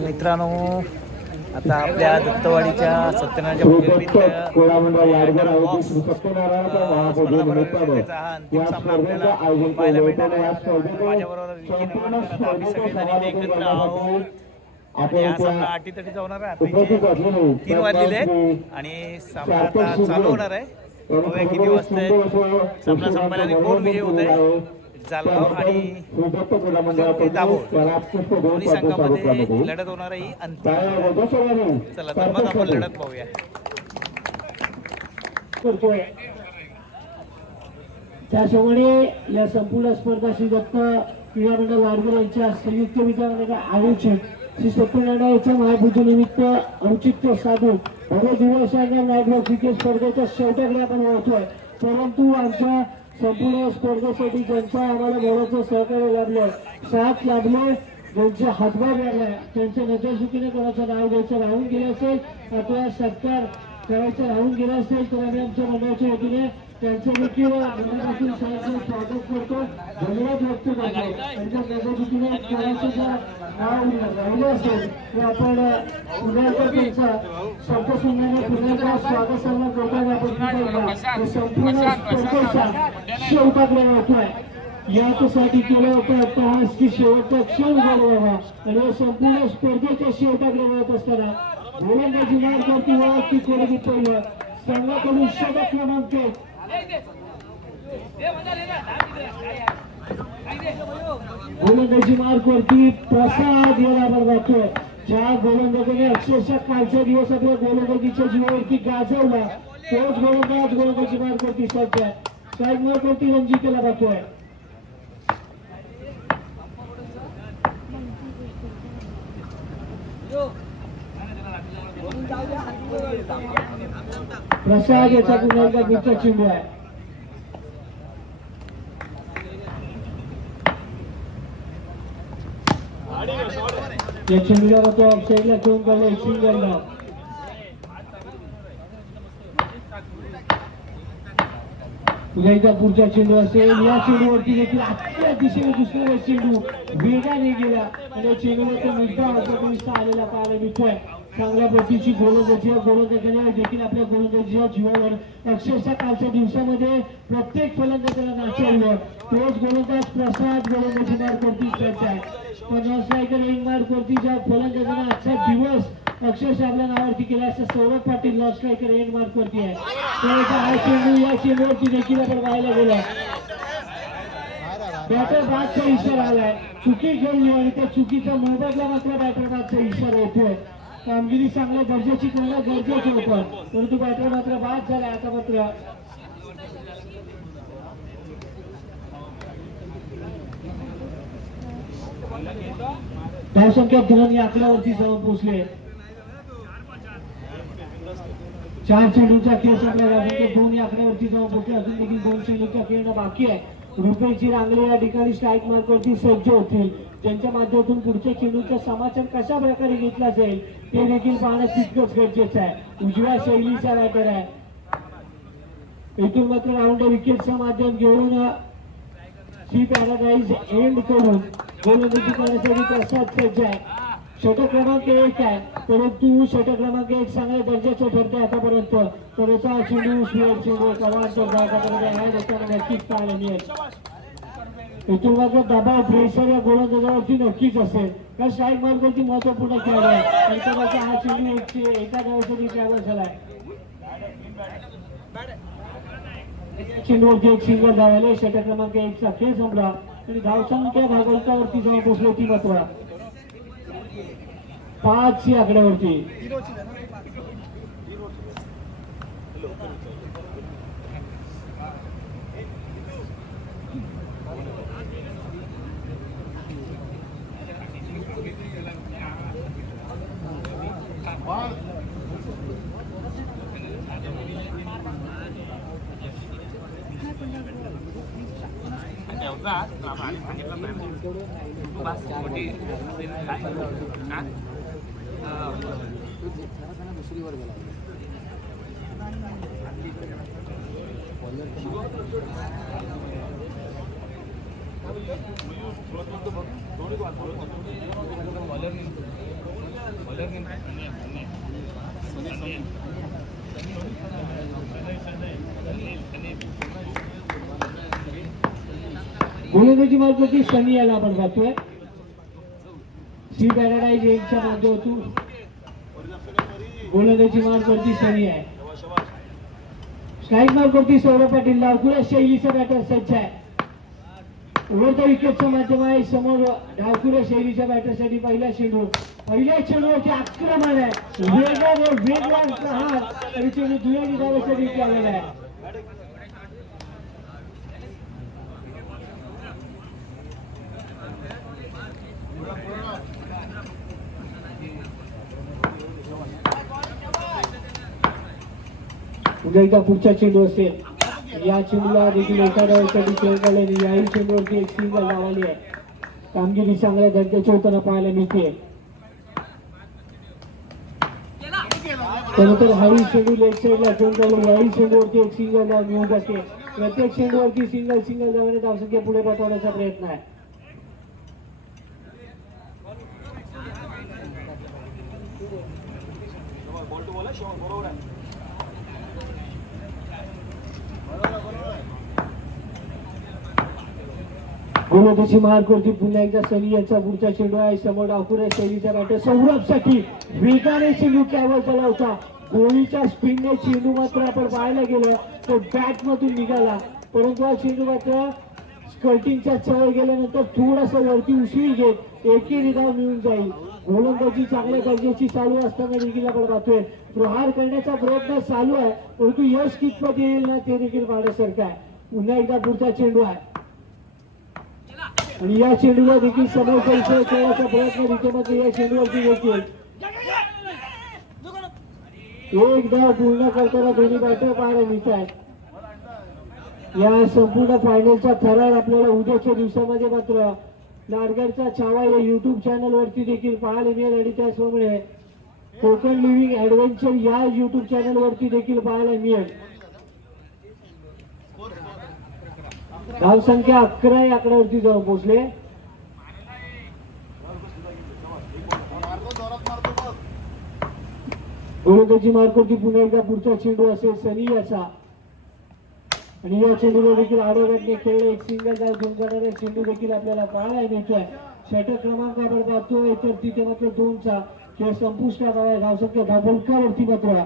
मित्रांनो, आता आपल्या दत्तवाडीच्या सत्यनारायणच्या पूजेनिमित्त हा अंतिम सामना आपल्याला पाहायला मिळणार आहे. माझ्याबरोबर विकी निवडकर, आम्ही सगळेजण इथे एकत्र आहोत आणि हा सामना अटीतटीचा होणार आहे. आता 3 वाजलेले आहेत आणि सामना आता चालू होणार आहे. बघूया किती वाजता आहेत. सामना संपल्याने कोण विजय होत आहे, जालगाव आणि दाभोळ दोन्ही संघामध्ये लढत होणार आहे ही अंतिम. चला तर मग आपण लढत पाहूया. त्याप्रमाणे या संपूर्ण स्पर्धा श्री दत्त क्रीडा मंडळ वाडकर यांच्या संयुक्त विचाराने आयोजित श्री सत्यनारायणाच्या महापूजेनिमित्त औचित्य साधून बरेच दिवसांना नायगाव क्रिकेट स्पर्धेच्या शेवटाकडे आपण वळतोय. परंतु आमच्या संपूर्ण स्पर्धेसाठी ज्यांचा आम्हाला मोलाचं सहकार्य लाभलं, साथ लाभले, ज्यांचे हातभार लागला, त्यांच्या नजरचुकीने कोणाचं नाव द्यायचं राहून गेलं असेल, आपला सत्कार करायचं राहून गेलं असेल तर आम्ही आमच्या मंडळाच्या वतीने त्यांचं देखील मनापासून स्वागत करतो, धन्यवाद व्यक्त करतो. त्यांच्या नजरचुकीने कोणाचं जर नाव राहिलं असेल तर आपण पुन्हा त्यांचा शब्दसंघाने पुन्हा स्वागत सन्मान करताना आपण संपूर्ण स्पर्धेच्या शेवटाकडे होतोय. यासाठी केलं होतं प्रवास की शेवटचा क्षण घालवावा आणि संपूर्ण स्पर्धेच्या शेवटाकडे वळत असताना गोलंदाजी मार्गावरती वळत की कोणी पहिलं संघाकडून षटक क्रमांक गोलंदाजी मार्गावरती प्रसाद याला आपण जातोय. ज्या गोलंदाजाने अक्षरशः कालच्या दिवस आपल्या गोलंदाजीच्या जीवावरती गाजवला तोच गोलंदाज गोलंदाजी मार्गावरती सध्या साईड मार्गावरती रणजितेला जातोय. प्रसाद याचा पुन्हा एकदा बिचा चेंडू आहे. या चेंडूला तो ऑफसाईडला ठेवून काढला एक सिंगलला. पुन्हा एकदा पुढचा चेंडू असेल. या चेंडूवरती देखील आजच्या दिशेने दुसरा चेंडू वेगाने गेला आणि चेंडूला तो मुद्दा होता आलेला पाहायला मिळतोय. चांगल्या प्रतीची गोलंदाजाने देखील आपल्या गोलंदाजीच्या जीवावर अक्षरशः कालच्या दिवसामध्ये प्रत्येक फलंदाजाला नाचवलं. तोच गोलंदाज प्रसाद गोलंदाजी मार्गावरती सज्ज आहे. पण नॉस्ट्रायकर एंड मार्गावरती ज्या फलंदाजाने आजचा दिवस अक्षरशः आपल्या नावावरती केला असं सौरभ पाटील नॉस्ट्रायकर एंड मार्गावरती आहे. हा चेंडू या चेंडूवरती देखील आपण पाहायला गेला. बॅटर बादचा इशारा आलाय. चुकी घेऊन आणि त्या चुकीचा मोबदला मात्र बॅटर बादचा इशारा येतोय. कामगिरी चांगल्या दर्जाची करणं गरजेचं होतं, परंतु बॅटर मात्र बाद झाला. आता मात्र धावसंख्या धोनी आकड्यावरती जाऊन पोहोचले. 4 चेंडूचा खेळ संपला. धावसंख्या धोनी आकड्यावरती जाऊन पोहोचले. अजून देखील 2 चेंडूचा खेळणं बाकी आहे. रुपयाची रांगले या ठिकाणी स्ट्राईक मार्कवरती सज्ज होतील. ज्यांच्या माध्यमातून पुढच्या चेंडूचा समाचार कशा प्रकारे घेतला जाईल ते देखील पाहणं तितकंच गरजेचं आहे. उजव्या शैलीचा बॅटर आहे. इथून मात्र राऊंड विकेटचं माध्यम घेऊन सी पॅराडाईज एंड करून गोलंदाजी करण्यासाठी प्रसाद सज्ज आहे. षटक क्रमांक 1 आहे, परंतु षटक क्रमांक 1 चांगल्या दर्जाचं ठरते आतापर्यंत. तर याचा चेंडू चेंडू नक्कीच पाहायला मिळेल. इथून मात्र दबाव प्रेशर या गोलंदाजावरती नक्कीच असेल, कारण स्ट्राईक मार्गावरती महत्वपूर्ण खेळ आहे. हा चेंडू एका धावासाठी ट्रॅव्हल झालाय. चेंडूवरती एक सिंगल धावाले. षटक क्रमांक 1 चा खेळ संपला आणि धावसंख्या भागवतावरती जाऊन पोहोचली ती मात्र 5 ची आकड्यावरती. गोलंदाजी मार्फत सनी याला आपण पाहतोय सी पॅराडाईज यांच्या माध्यमातून गोलंदाजी मार्फत सनी आहे. स्ट्राईक मार्फत सौरभ पाटील डावखुऱ्या शैलीचा बॅटर सज्ज आहे. उघडत्या विकेटचं माध्यम आहे समोर डावखुऱ्या शैलीच्या बॅटरसाठी पहिल्या चेंडूवरती आक्रमण आहे. वेगवान प्रहार आणि चेंडू दुहेरी धावेसाठी आलेला आहे. पुन्हा एकदा पुढचा चेंडू असेल. या चेंडूला देखील एका डावासाठी खेळ काढल्याने याही चेंडूवरती एक सिंगल लावली आहे. कामगिरी चांगल्या दर्जाची होताना पाहायला मिळते. त्यानंतर हाही चेंडू लेग साईडला घेऊन जाऊन याही चेंडूवरती एक सिंगल धाव मिळून जाते. प्रत्येक चेंडूवरती सिंगल धावाने धावसंख्या पुढे पाठवण्याचा प्रयत्न आहे. गोलंदाजी मार्गावरती पुन्हा एकदा सनी यांचा पुढचा चेंडू आहे. समोर डावखुऱ्या शैलीचा बॅटर सौरभसाठी वेगाने चेंडू कॅव्हर झाला होता. गोळीच्या स्पिनने चेंडू मात्र आपण पाहायला गेलं तो बॅट मधून निघाला, परंतु हा चेंडू मात्र स्कर्टिंगच्या चढ गेल्यानंतर थोडासा वरती उशीर घेत एकेरी धाव मिळून जाईल. गोलंदाजी चांगल्या दर्जाची चालू असताना देखील आपण पाहतोय प्रहार करण्याचा प्रयत्न चालू आहे, परंतु यश कितपत येईल ना ते देखील पाहण्यासारखं आहे. पुन्हा एकदा पुढचा चेंडू आहे आणि या चेंडूला देखील समोर परिचय खेळण्याचा प्रयत्न रितेमध्ये या चेंडूवरती देखील एक धाव पूर्ण करताना दोन्ही बॅटर पाहायला मिळत आहेत. या संपूर्ण फायनलचा थरार आपल्याला उद्याच्या दिवसामध्ये मात्र लाडगडचा छावा या युट्यूब चॅनल वरती देखील पाहायला मिळेल आणि त्याचप्रमाणे कोकण लिव्हिंग ऍडव्हेंचर या युट्यूब चॅनल वरती देखील पाहायला मिळेल. धावसंख्या 11 या आकड्यावरती जाऊन पोहोचले. गोलंदाजी मार्फत पुन्हा एकदा पुढचा चेंडू असेल सनी याचा आणि या चेंडूला देखील आडोबॅटने खेळले एक सिंगल धाव घेऊन जाणारा चेंडू देखील आपल्याला पाहायला मिळतोय. षटक क्रमांक आपण पाहतोय तर तिथे मात्र 2चा खेळ संपुष्टात आलाय. धावसंख्या धाबोलकावरती मात्र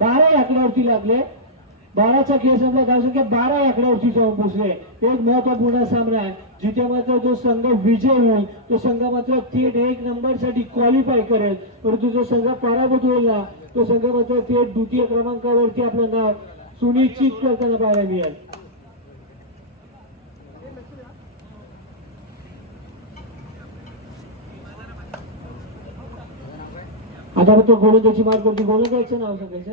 12 आकड्यावरती लागले. 12चा खेळ संपला, धावसंख्या 12 आकड्यावरती जाऊन पोहोचले. एक महत्वपूर्ण सामना आहे जिथे मात्र जो संघ विजय होईल तो संघ मात्र थेट 1 नंबरसाठी क्वालिफाय करेल, परंतु जो संघ पराभूत होईल ना तो संघ मात्र थेट द्वितीय क्रमांकावरती आपलं नाव सुनिश्चित करताना पाहायला मिळेल. आता मात्र गोलंदाजी मार्फत गोलंदाजीचं नाव सांगायचं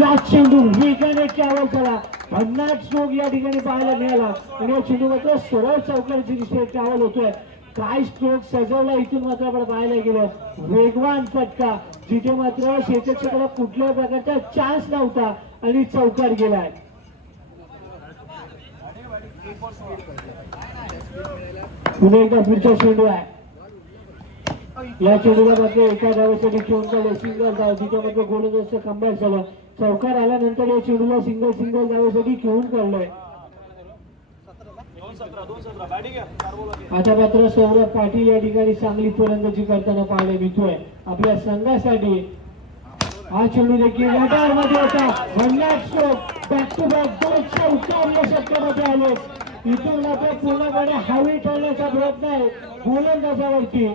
या चेंडू वेगाने कॅव्हर झाला. 50 स्ट्रोक या ठिकाणी पाहायला मिळाला आणि या चेंडू मात्र सरळ चौकारची दिशेने ट्रॅव्हल होतोय. काय स्ट्रोक सजवला इथून मात्र आपण पाहायला गेलं. वेगवान फटका जिथे मात्र शेतकऱ्याला कुठल्याही प्रकारचा चान्स नव्हता आणि चौकार गेलाय. पुन्हा एकदा पुढचा चेंडू आहे. या चेंडूला मात्र एका धावेसाठी खेळून काढले सिंगल धाव जिथे मात्र गोलंदाजीचं कमबॅक झालं. चौकार आल्यानंतर या चेंडूला सिंगल धावेसाठी खेळून काढलंय. आता मात्र सौरभ पाटील या ठिकाणी चांगली फलंदाजी करताना पाहायला मिळतोय आपल्या संघासाठी. हा चेंडू देखील मध्ये होता. 50 स्ट्रोक बॅक टू बॅक 2 चौकार या षटकामध्ये आले. इथून मात्र पूर्णपणे हवी ठरण्याचा प्रयत्न आहे गोलंदाजावरती.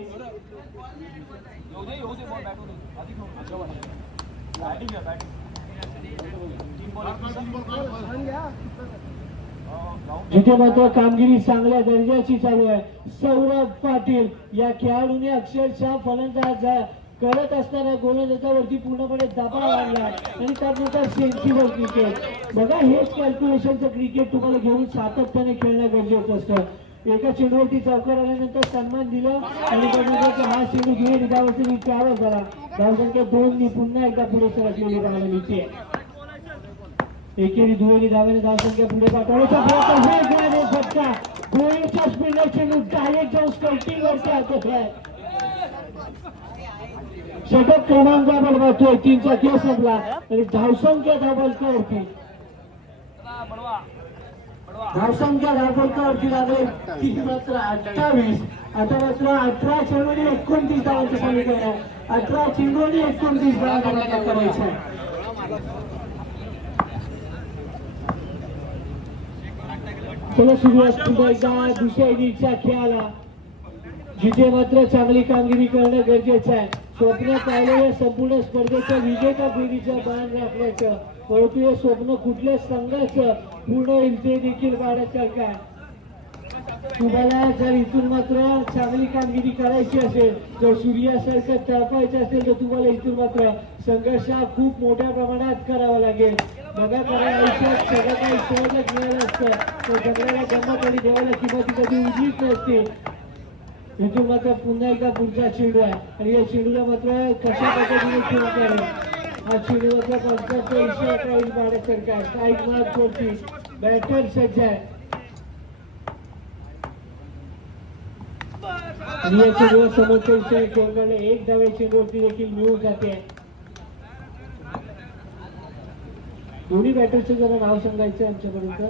जिथे मात्र कामगिरी चांगल्या दर्जाची चालू आहे. सौरभ पाटील या खेळाडूने अक्षरशः फलंदाज करत असताना गोलंदाजावरती पूर्णपणे दबाव आणला आणि त्यानंतर सेंचुरीवर क्रिकेट. बघा हेच कॅल्क्युलेशनचं क्रिकेट तुम्हाला घेऊन सातत्याने खेळणं गरजेचं असतं. एका चेंडूवरती चौकार आल्यानंतर सन्मान दिलं आणि त्यानंतर हा चेंडू दुहेरी धावांचा त्यावर झाला. धावसंख्या 2 पुन्हा एकदा पुढे सरकलेली पाहायला मिळते. एकेरी दुहेरी धावाने धावसंख्या पुढे पाठवण्याचा प्रयत्न फटका गोळीच्या स्पीडला चेंडू डायरेक्ट जाऊन स्कल्टिंग वरती आतोय. षटक क्रमांक बदलतोय. 3चा खेळ संपला आणि धावसंख्या धावफलकावरती लागले ती मात्र 28. आता मात्र 18 चेंडूने 29 धावांचं समीकरण आहे. 18 चेंडूने 29 धावांचा करायचं आहे. चला सुरुवात पुन्हा एकदा दुसऱ्या इनिंगच्या खेळाला, जिथे मात्र चांगली कामगिरी करणं गरजेचं आहे. स्वप्न पाहिलेल्या संपूर्ण स्पर्धेच्या विजेता फेरीचं बाण राखण्याचं, परंतु हे स्वप्न कुठल्या संघाचं पूर्ण होईल ते देखील काढायचं काय. तुम्हाला जर इथून मात्र चांगली कामगिरी करायची असेल, जर सूर्यासारखं तळपायचं असेल तर तुम्हाला इथून मात्र संघर्ष खूप मोठ्या प्रमाणात करावा लागेल. बघा कारण आयुष्यात सगळं काही सहजच मिळालं असतं, तर सगळ्याला गंमत आणि देवाला किंमत कधी उजीच नसते. इथून मात्र पुन्हा एकदा पुढचा चेंडू आहे आणि या चेंडूला मात्र कशा पद्धतीने खेळ करेल. हा चेंडू मात्र 75 भारत सरकार स्ट्राईक मार्क वरती बॅटर सज्ज आहे आणि या चेंडूला समोरच्या विषयी खेळणारे एक धावे चेंडूवरती देखील मिळून जाते. दोन्ही बॅटरचं जरा नाव सांगायचं आमच्यापर्यंत.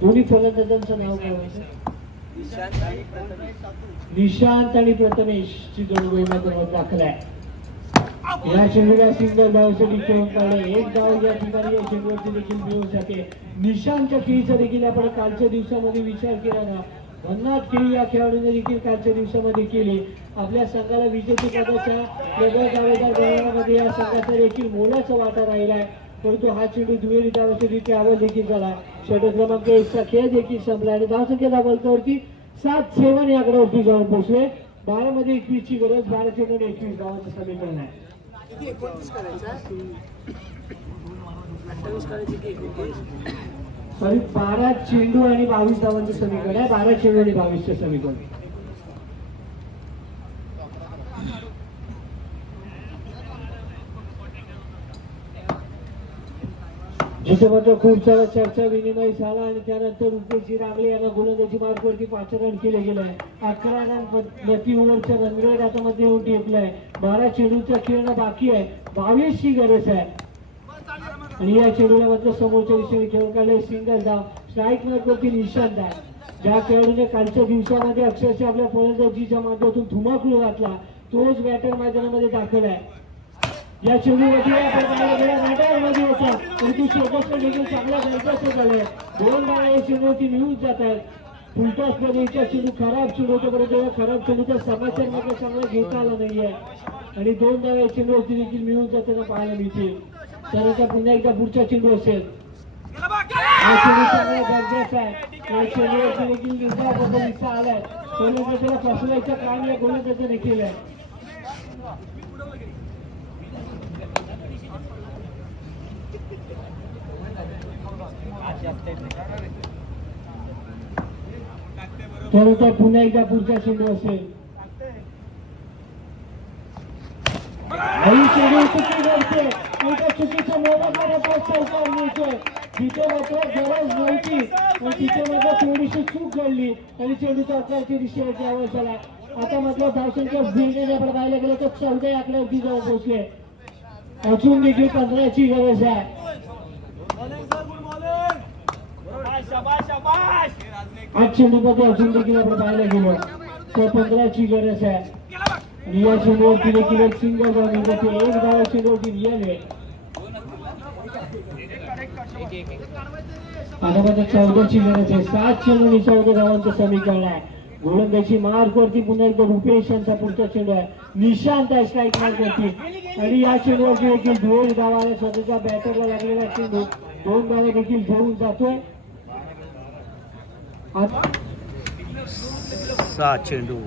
दोन्ही फलंदाजांचं नाव काय होतं? निशांत आणि प्रथमेश ची जोडी दाखल आहे. या चेंडूला सिंगल धावसाठी खेळून काढले. एक धाव या ठिकाणी या चेंडूवरती देखील मिळून जाते. निशांतच्या खेळीचा देखील आपण कालच्या दिवसामध्ये विचार केला ना, भन्नाट खेळी या खेळाडूने देखील कालच्या दिवसामध्ये केली. आपल्या संघाला विजेतेपदाच्या वेगळ्या दावेदार बनवण्यामध्ये या संघाचा देखील मोलाचा वाटा राहिला आहे. परंतु हा चेंडू दुहेरी धावांसाठी त्यावर देखील झाला. षटक क्रमांक 1चा खेळ देखील संपला आणि धावसंख्या धावफलकावरती 7-7 या आकड्यावरती जाऊन पोहोचले. 12 मध्ये 21 ची गरज. 12 चेंडूने 21 धावांचं समीकरण आहे. सॉरी 12 चेंडू आणि 22 धावांचं समीकरण आहे. 12 चेंडू आणि 22चं समीकरण. जिथे मात्र खूप सारा चर्चा विनिमय झाला आणि त्यानंतर रुपेशजी रांगले यांना गोलंदाजी मार्कवरती 5 रन केले गेले आहे. 11 रन प्रति ओव्हरच्या रनरेट आता मध्ये येऊन टेकलाय. 12 चेंडूचा खेळणं बाकी आहे. 22 ची गरज आहे आणि या चेंडूला मात्र समोरच्या दिशेने खेळून काढले. सिंगल धाव. स्ट्राईक मार्कवरती निशांत आहे. ज्या खेळाडूने कालच्या दिवसामध्ये अक्षरशः आपल्या फलंदाजीच्या माध्यमातून धुमाकूळ घातला तोच बॅटर मैदानामध्ये दाखल आहे. या चेंडूवरती मैदानामध्ये होता परंतु शेवटचं देखील चांगला गैरसोय झालाय. 2 धावा या चेंडूवरती मिळून जात आहेत. फुलटॉस स्पर्धेचा चेंडू खराब चेंडू होता, परंतु खराब चेंडूचा समाचार मात्र चांगला घेता आला नाहीये आणि 2 धावा या चेंडूवरती देखील मिळून जाताना पाहायला मिळतील. तर आता पुन्हा एकदा पुढचा चेंडू असेल. हा चेंडू चांगला दर्जाचा आहे. या चेंडूवरती देखील निर्धाव पद्धतीचा आलाय. गोलंदाजाला फसवायचं काम या गोलंदाजाने केलंय. त्यानंतर पुन्हा एकदा पुढचा चेंडू असेल. चुकीच्या मोबाईलमध्ये चौकार मिळतोय. तिथे मात्र गरज नव्हती पण तिथे मात्र थोडीशी चूक घडली आणि चेंडूचा आकाराची दिशेने त्यावर झाला. आता मात्र धावसंख्या आपण पाहायला गेलं तर 14 आकड्यावरती जाऊन पोहोचले. अजून देखील 15 ची गरज आहे. आज चेंडूमध्ये अजून देखील आपण पाहायला गेलो तर 15 ची गरज आहे आणि या चेंडूवरती देखील एक सिंगल धाव जाते. एक धाव चेंडूवरती मिळाले. आता मात्र 14 ची गरज आहे. 7 चेंडू आणि 14 धावांचं समीकरण आहे. गोलंदाजी मार्कवरती पुन्हा एकदा रुपेश यांचा पुढचा चेंडू आहे. निशांत आहे स्ट्राईक मार्कवरती आणि या चेंडूवरती देखील 2 धावा आहे. स्वतःच्या बॅटरला लागलेला चेंडू 2 धावा देखील घेऊन जातोय. 6 चेंडू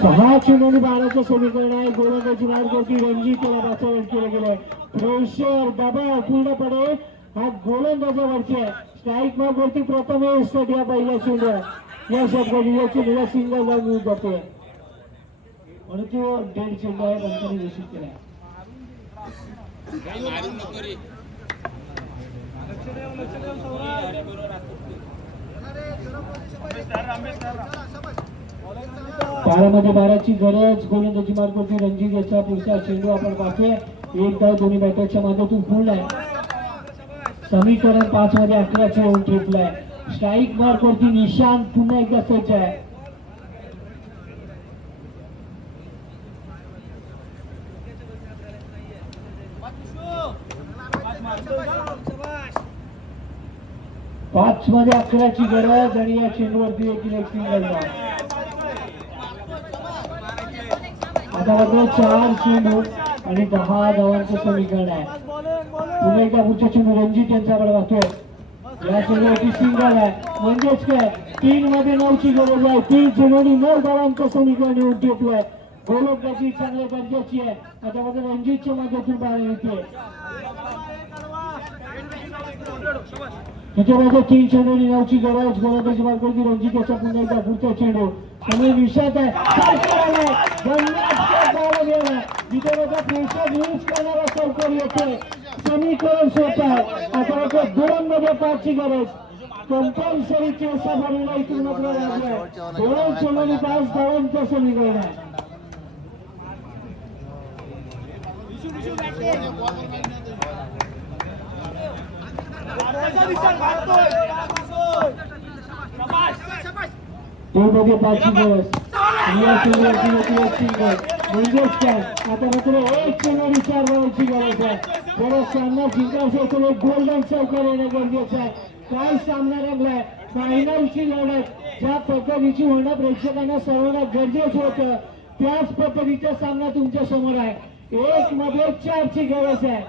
6 चेंडू आणि 12चं समीकरण आहे. गोलंदाजी मार्गवरती रणजित याला वाचवण केलं गेलंय. प्रेशर दबाव पूर्णपणे हा गोलंदाजावरती आहे. स्ट्राईक मार्क वरती प्रथमेश या पहिल्या चेंडू या षटकाची निळा सिंगल जाऊन येऊन जाते म्हणून तो डेड चेंडू आहे पंचाने घोषित केला. बारामध्ये 12ची गरज गोलंदाजी मार्गावरती रणजित याचा पुढचा चेंडू आपण पाहतोय. एक धाव दोन्ही बॅटरच्या माध्यमातून पूर्ण आहे. समीकरण 5 मध्ये 11 येऊन ठेपलाय. स्ट्राईक मार्क वरती निशांत पुन्हा एकदा सज्ज आहे. पाच मध्ये 11ची गरज आणि या चेंडूवरती एक सिंगल धाव. आता मात्र 4 चेंडू आणि 10 धावांचं समीकरण आहे. पुन्हा एकदा पुढच्या चेंडू रणजित यांच्याकडे वाहतोय. या चेंडूवरती सिंगल आहे म्हणजेच काय 3 मध्ये 9ची गरज आहे. 3 चेंडू आणि 9 धावांचं समीकरण येऊन टेपलंय. गोलंदाजी चांगल्या दर्जाची आहे. आता मात्र रणजितच्या माध्यमातून बाहेर येते. त्याच्यामध्ये 3 चेंडू आणि 9ची गरज गोलंदाजी मार्गावरती रणजित याचा पुन्हा एकदा पुढचा चेंडू आणि विषात आहे. जिथे माझा प्रेशर यूज करणारा चौकार येते. समीकरण सोपं आहे. आता मात्र 2 मध्ये 5ची गरज कंपल्सरी केसा भरलेला इथून मात्र लागलाय. 2 चेंडू आणि 5 धावांचं समीकरण आहे. मध्ये 5ची गरज म्हणजेच काय आता मात्र 1 चेंडू आणि 4 धावांची गरज आहे. जरा सामना जिंकायचा असेल एक गोल्डन चौकार येणं गरजेचं आहे. काय सामना रंगलाय. फायनलची लढत ज्या पद्धतीची होणं प्रेक्षकांना सर्वांना गरजेचं होतं त्याच पद्धतीचा सामना तुमच्या समोर आहे. 1 मध्ये 4ची गरज आहे.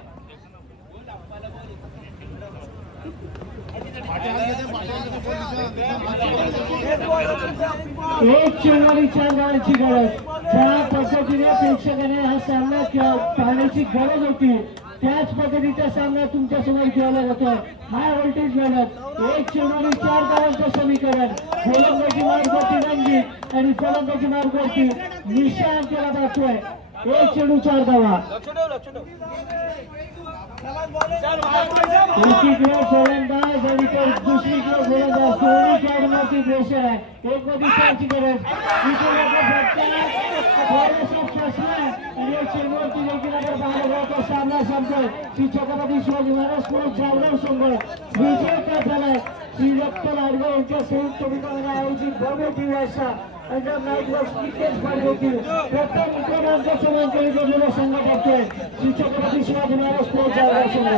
एक चेंडू आणि 4 धावांची गरज. ज्या पद्धतीने प्रेक्षकांना हा सामना पाहण्याची गरज होती त्याच पद्धतीचा सामना तुमच्या समोर खेळला जातो. हाय व्होल्टेज लढत 1 चेंडू आणि 4 धावांचं समीकरण. गोलंदाजी मार्गावरती रणजित आणि फलंदाजी मार्गावरती निशांत याला दाखवतोय. 1 चेंडू 4 धावा. एकीकडे फलंदाज आणि दुसरीकडे गोलंदाज दोन्ही खेळाडूंवरती प्रेशर आहे. 1 मध्ये 4ची गरज. आणि या चेंडूवरती देखील आपण पाहायला जातो. सामना संपतोय. श्री छत्रपती शिवाजी महाराज स्पोर्ट्स जालना संघ विजेता झालाय. श्री दत्त लाडगे यांच्या संयुक्त विभागाने आयोजित भव्य दिव्याचा अंडर 9 क्रिकेट स्पर्धेतील प्रथम क्रमांक समांतरित केलेला संघ टाकतोय श्री छत्रपती शिवाजी महाराज स्पोर्ट्स जालना संघ.